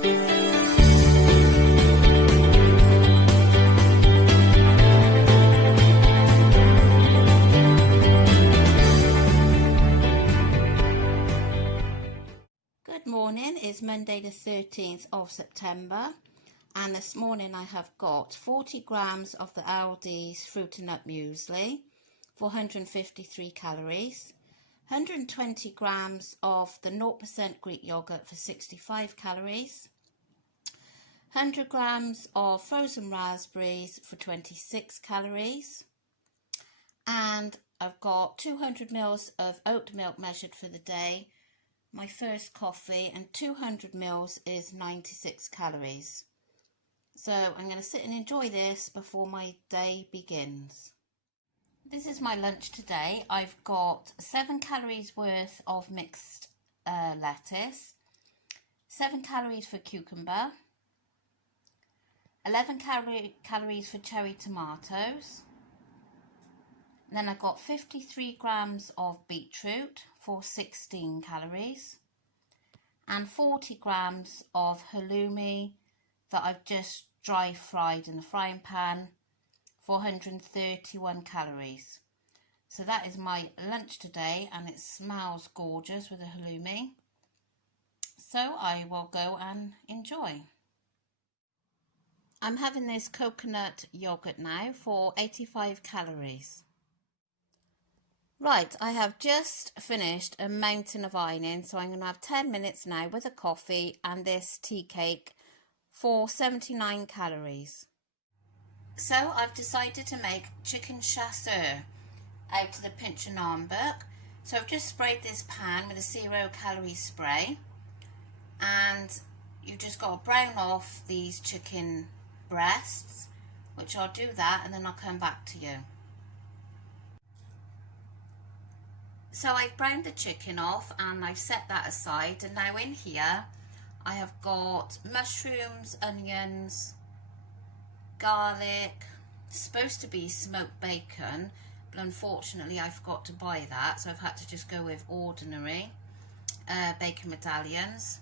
Good morning, it's Monday the 13th of September, and this morning I have got 40 grams of the Aldi's Fruit and Nut Muesli for 153 calories, 120 grams of the 0% Greek yogurt for 65 calories, 100 grams of frozen raspberries for 26 calories, and I've got 200 mils of oat milk measured for the day, my first coffee, and 200 mils is 96 calories. So I'm going to sit and enjoy this before my day begins. This is my lunch today. I've got 7 calories worth of mixed lettuce, 7 calories for cucumber, 11 calories for cherry tomatoes. Then I've got 53 grams of beetroot for 16 calories and 40 grams of halloumi that I've just dry fried in the frying pan for 131 calories. So that is my lunch today, and it smells gorgeous with the halloumi. So I will go and enjoy. I'm having this coconut yogurt now for 85 calories. Right, I have just finished a mountain of ironing, so I'm going to have 10 minutes now with a coffee and this tea cake for 79 calories. So I've decided to make chicken chasseur out of the pinch and Armberg. So I've just sprayed this pan with a 0-calorie spray, and you just got to brown off these chicken breasts, which I'll do that and then I'll come back to you. So I've browned the chicken off and I've set that aside, and now in here I have got mushrooms, onions, garlic, supposed to be smoked bacon, but unfortunately I forgot to buy that, so I've had to just go with ordinary bacon medallions.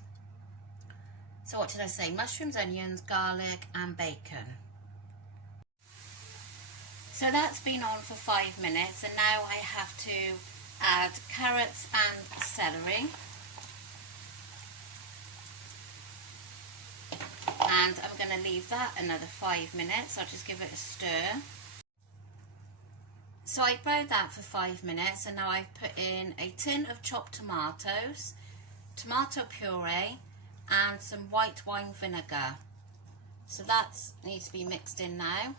So what did I say? Mushrooms, onions, garlic and bacon. So that's been on for 5 minutes, and now I have to add carrots and celery, and I'm going to leave that another 5 minutes. I'll just give it a stir. So I browned that for 5 minutes, and now I've put in a tin of chopped tomatoes, tomato puree and some white wine vinegar. So that needs to be mixed in now,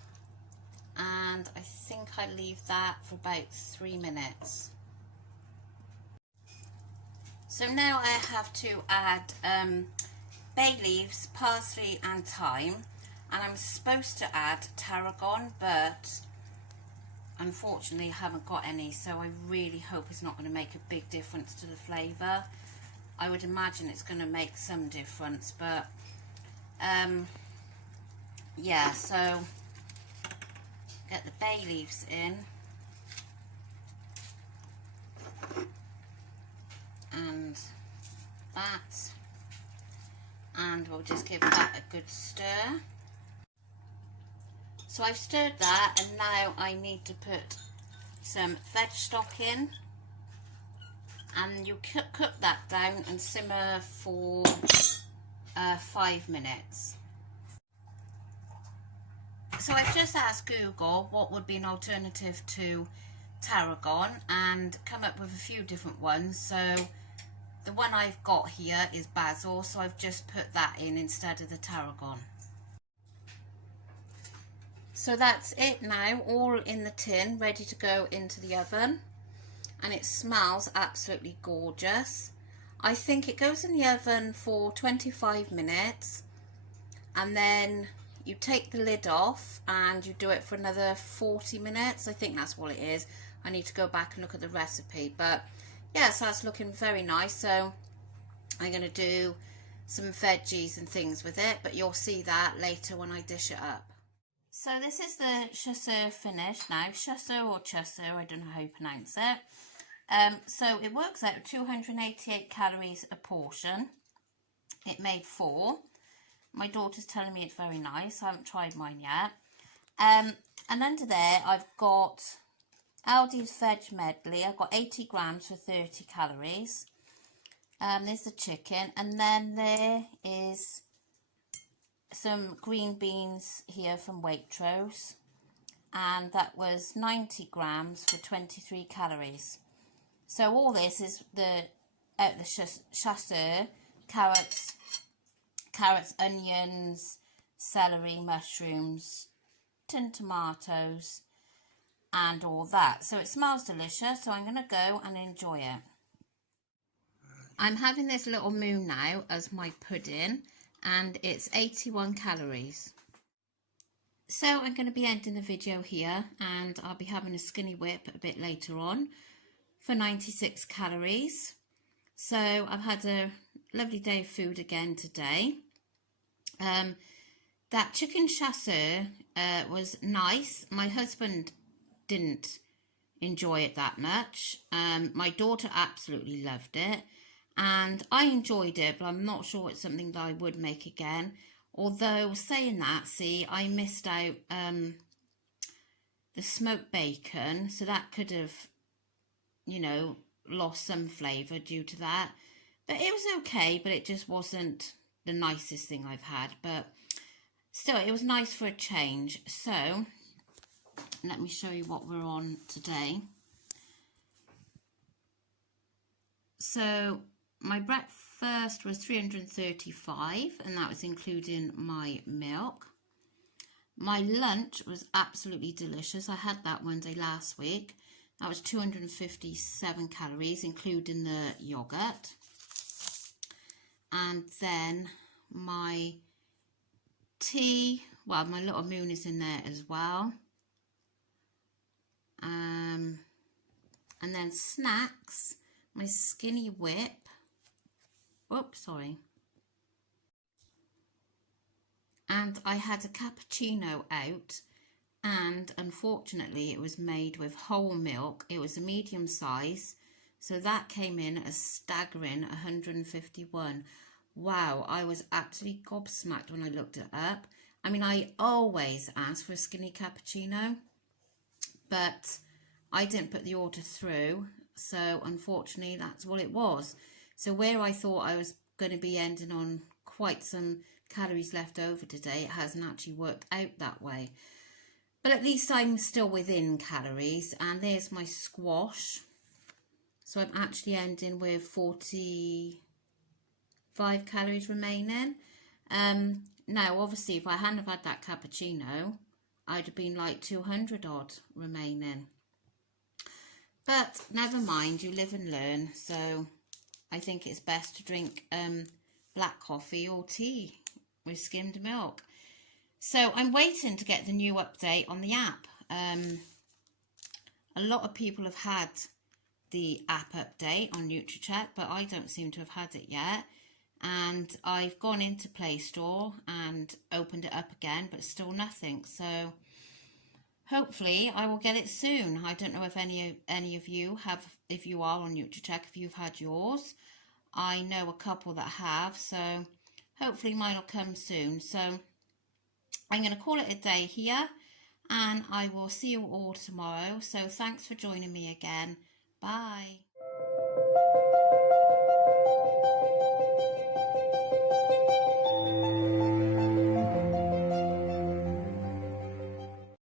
and I think I leave that for about 3 minutes. So now I have to add bay leaves, parsley and thyme, and I'm supposed to add tarragon, but unfortunately I haven't got any, so I really hope it's not going to make a big difference to the flavour. I would imagine it's going to make some difference, but yeah, so get the bay leaves in. And that, and we'll just give that a good stir. So I've stirred that, and now I need to put some veg stock in, and you cook that down and simmer for 5 minutes. So I've just asked Google what would be an alternative to tarragon and come up with a few different ones. So the one I've got here is basil, so I've just put that in instead of the tarragon. So that's it now, all in the tin, ready to go into the oven, and it smells absolutely gorgeous. I think it goes in the oven for 25 minutes, and then you take the lid off and you do it for another 40 minutes. I think that's what it is. I need to go back and look at the recipe, but yeah, so that's looking very nice. So I'm going to do some veggies and things with it, but you'll see that later when I dish it up. So this is the chasseur finished now, chasseur or chasseur, I don't know how you pronounce it. So it works out at 288 calories a portion. It made 4. My daughter's telling me it's very nice. I haven't tried mine yet. And under there, I've got Aldi's Veg Medley. I've got 80 grams for 30 calories. There's the chicken. And then there is some green beans here from Waitrose. And that was 90 grams for 23 calories. So all this is out the chasseur, carrots, onions, celery, mushrooms, tin tomatoes, and all that. So it smells delicious, so I'm going to go and enjoy it. I'm having this little moon now as my pudding, and it's 81 calories. So I'm going to be ending the video here, and I'll be having a skinny whip a bit later on for 96 calories. So I've had a lovely day of food again today. That chicken chasseur was nice. My husband didn't enjoy it that much. My daughter absolutely loved it, and I enjoyed it, but I'm not sure it's something that I would make again. Although saying that, see, I missed out the smoked bacon, so that could have, you know, lost some flavour due to that. But it was okay, but it just wasn't the nicest thing I've had. But still, it was nice for a change. So let me show you what we're on today. So my breakfast was 335, and that was including my milk. My lunch was absolutely delicious. I had that one day last week. That was 257 calories, including the yogurt. And then my tea, well, my little moon is in there as well. And then snacks, my skinny whip. Oops, sorry. And I had a cappuccino out, and unfortunately it was made with whole milk. It was a medium size, so that came in a staggering 151. Wow, I was absolutely gobsmacked when I looked it up. I mean, I always ask for a skinny cappuccino, but I didn't put the order through, so unfortunately that's what it was. So where I thought I was going to be ending on quite some calories left over today, it hasn't actually worked out that way. But at least I'm still within calories. And there's my squash. So I'm actually ending with 45 calories remaining. Now, obviously, if I hadn't have had that cappuccino, I'd have been like 200 odd remaining. But never mind, you live and learn. So I think it's best to drink black coffee or tea with skimmed milk. So I'm waiting to get the new update on the app. A lot of people have had the app update on Nutracheck, but I don't seem to have had it yet. And I've gone into Play Store and opened it up again, but still nothing. So hopefully I will get it soon. I don't know if any of you have, if you are on Nutracheck, if you've had yours. I know a couple that have, so hopefully mine will come soon. So I'm going to call it a day here, and I will see you all tomorrow. So thanks for joining me again. Bye.